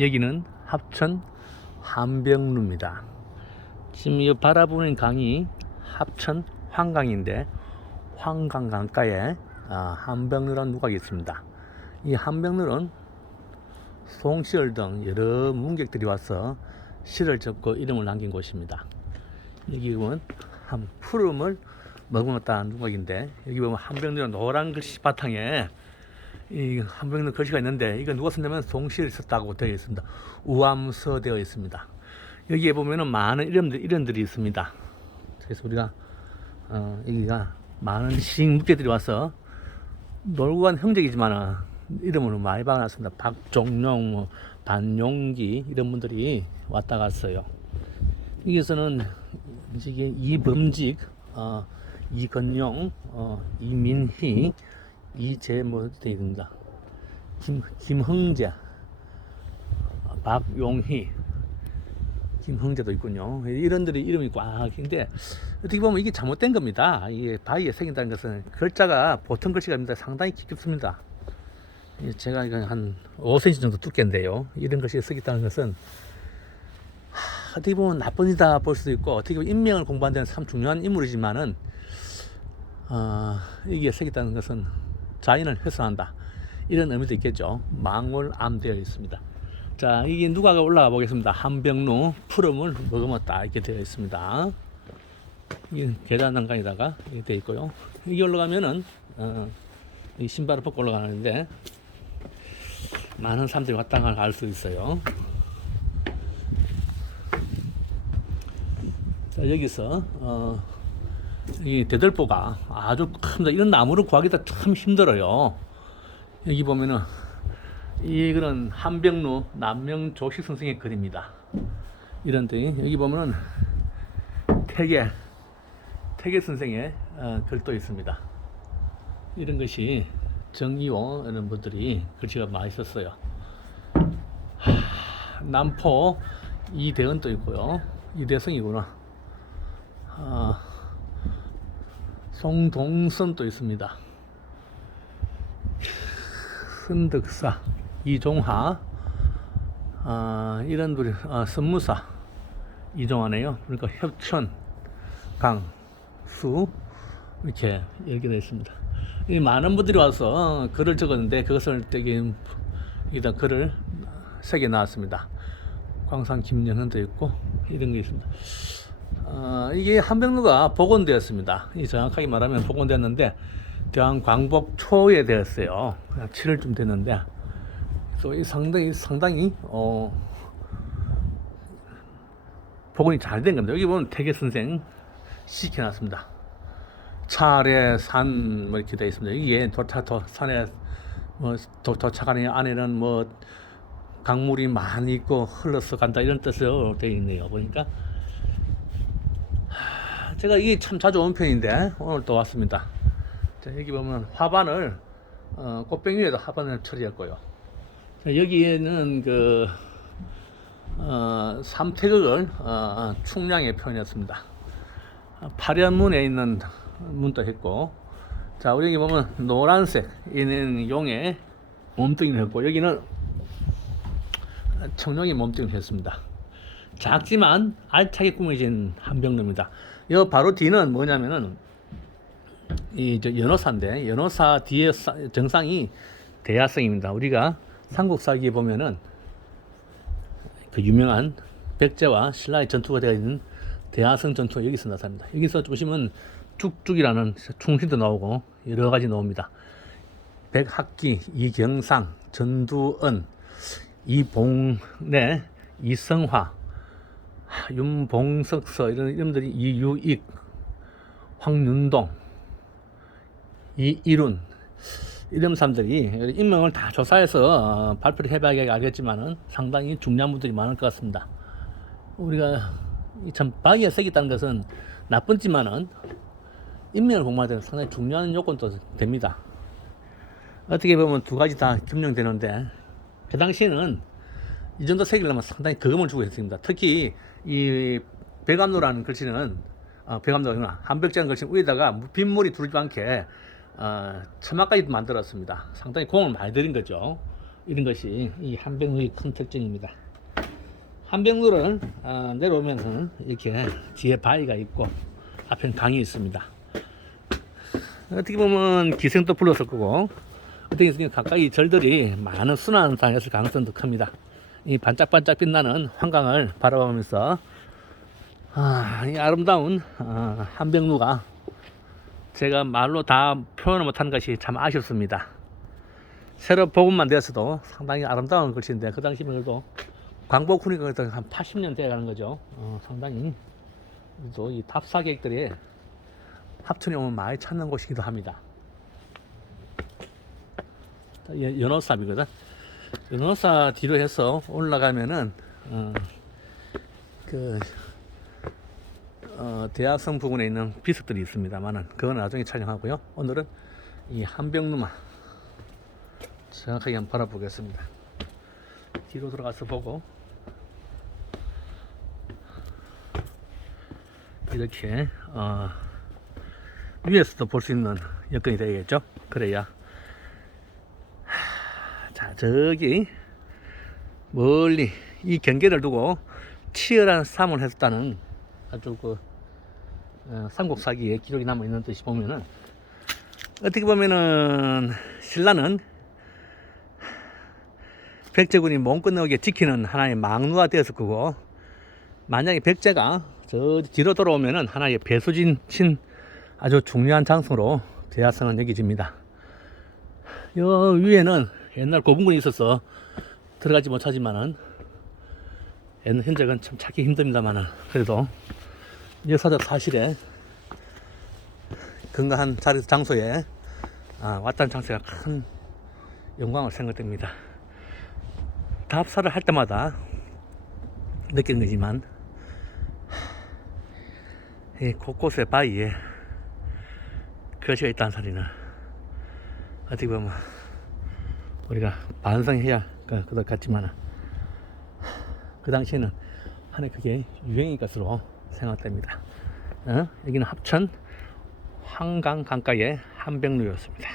여기는 합천 함병루입니다. 지금 이 바라보는 강이 합천 환강인데 환강 강가에 함병루라는 누각이 있습니다. 이 함병루는 송시열 등 여러 문객들이 와서 시를 접고 이름을 남긴 곳입니다. 여기 보면 한 푸름을 머금었다는 누각인데, 여기 보면 함병루는 노란 글씨 바탕에 이 함병루 글씨가 있는데, 이거 누가 썼냐면 송시열이 썼다고 되어 있습니다. 우암서 되어 있습니다. 여기에 보면은 많은 이름들이 있습니다. 그래서 우리가 여기가 많은 시인 묵계들이 와서 놀고 간 흔적이지만 이름으로 많이 박아놨습니다. 박종룡, 뭐 반용기 이런 분들이 왔다 갔어요. 여기서는 이게 이범직, 이건용, 이민희, 이재 뭐 되어 있습니다. 김흥재, 박용희, 김흥재도 있군요. 이런들이 이름이 꽉인데, 어떻게 보면 이게 잘못된 겁니다. 이게 바위에 새긴다는 것은 글자가 보통 글씨가 아닙니다. 상당히 깊습니다. 제가 이건 한 5cm 정도 두께인데요. 이런 글씨에 쓰겠다는 것은 어떻게 보면 나쁜 이다 볼 수도 있고, 어떻게 보면 인명을 공부하는 데는 참 중요한 인물이지만은 이게 새겼다는 것은 자연을 훼손한다, 이런 의미도 있겠죠. 망월암되어 있습니다. 자, 이게 누가가 올라가 보겠습니다. 함병루 푸름을 머금었다 이렇게 되어 있습니다. 이게 계단 난간에다가 이렇게 되어 있고요. 이게 올라가면은 이 신발을 벗고 올라가는데 많은 사람들이 왔다 갈 수 있어요. 자, 여기서 이 대들보가 아주 큽니다. 이런 나무를 구하기가 참 힘들어요. 여기 보면은 이거는 함병루 남명조식 선생의 글입니다. 이런데 여기 보면은 태계 선생의 글도 있습니다. 이런 것이 정이호 이런 분들이 글씨가 많이 썼어요. 남포 이대은도 있고요. 이대성이구나. 송동선도 있습니다. 선덕사 이종하, 이런 분이 선무사 이종하네요. 그러니까 협천 강수 이렇게 되어 있습니다. 이 많은 분들이 와서 글을 적었는데 그것을 되게 일단 글을 새겨 나왔습니다. 광산 김영현도 있고 이런 게 있습니다. 이게 함병루가 복원되었습니다. 이 정확하게 말하면 복원되었는데 대한 광복 초에 되었어요. 7월쯤 됐는데, 그래서 이 상당히 복원이 잘 된 겁니다. 여기 보면 태계 선생 시켜놨습니다. 차례 산 뭐 이렇게 되어 있습니다. 여기에 산에 뭐 도착하는 안에는 뭐 강물이 많이 있고 흘러서 간다 이런 뜻으로 되어 있네요. 보니까 제가 이게 참 자주 온 편인데 오늘 또 왔습니다. 자, 여기 보면 화반을 꽃병 위에다 화반을 처리했고요. 자, 여기에는 그 삼태극을 충량에 표현했습니다. 파련문에 있는 문도 했고, 자, 우리 여기 보면 노란색 이는 용의 몸뚱이를 했고, 여기는 청룡의 몸뚱이를 했습니다. 작지만 알차게 꾸며진 함병루입니다. 이 바로 뒤는 뭐냐면은 이 연호사인데, 연호사 뒤에 정상이 대야성입니다. 우리가 삼국사기에 보면은 그 유명한 백제와 신라의 전투가 되어 있는 대야성 전투가 여기서 나타납니다. 여기서 보시면 죽죽이라는 충신도 나오고 여러 가지 나옵니다. 백학기, 이경상, 전두은, 이봉래, 이성화, 윤봉석서 이런 이름들이, 이유익, 황윤동, 이일운 이런 사람들이 인명을 다 조사해서 발표를 해봐야 알겠지만은 상당히 중요한 분들이 많을 것 같습니다. 우리가 참 바위에 새겼다는 것은 나쁘지만은 인명을 공부할 때는 상당히 중요한 요건도 됩니다. 어떻게 보면 두 가지 다 겸용되는데, 그 당시에는 이 정도 새기려면 상당히 거금을 주고 했습니다. 특히 이 백암루라는 글씨는 백암루가 한벽자는 글씨는 위에다가 빗물이 두르지 않게 처마까지 만들었습니다. 상당히 공을 많이 들인 거죠. 이런 것이 이 함백루의 큰 특징입니다. 함백루를 내려오면은 이렇게 뒤에 바위가 있고 앞에는 강이 있습니다. 어떻게 보면 기생도 불렀을 거고 어떻게 보면 가까이 절들이 많은 순환상이었을 가능성도 큽니다. 이 반짝반짝 빛나는 한강을 바라보면서 이 아름다운 함백루가 제가 말로 다 표현을 못하는 것이 참 아쉽습니다. 새로 복원만 되었어도 상당히 아름다운 글씨인데 그 당시면 그래도 광복후니까 한 80년 돼 가는 거죠. 상당히 또 이 탑사객들이 합천에 오면 많이 찾는 곳이기도 합니다. 연어삽이거든. 연어사 뒤로 해서 올라가면은 대학성 부근에 있는 비석들이 있습니다만은 그건 나중에 촬영하고요. 오늘은 이 함백루만 정확하게 한번 바라보겠습니다. 뒤로 들어가서 보고 이렇게 위에서도 볼 수 있는 여건이 되겠죠. 그래야 자 저기 멀리 이 경계를 두고 치열한 싸움을 했다는 아주 삼국사기에 기록이 남아 있는 듯이 보면은 어떻게 보면은 신라는 백제군이 몸 끝내오게 지키는 하나의 망루가 되었을 거고 만약에 백제가 저 뒤로 돌아오면은 하나의 배수진 친 아주 중요한 장소로 대하성은 여겨집니다. 요 위에는 옛날 고분군이 있어서 들어가지 못하지만은 현재는 참 찾기 힘듭니다만은 그래도 역사적 사실에 건강한 자리 장소에 왔다는 장소가 큰 영광을 생각됩니다. 답사를 할 때마다 느끼는 거지만 이 곳곳에 바위에 거지가 있다는 소리는 어떻게 보면 우리가 반성해야 그것 같지만 그 당시에는 하나의 그게 유행인 것으로 생각됩니다. 여기는 합천 한강 강가의 함백루였습니다.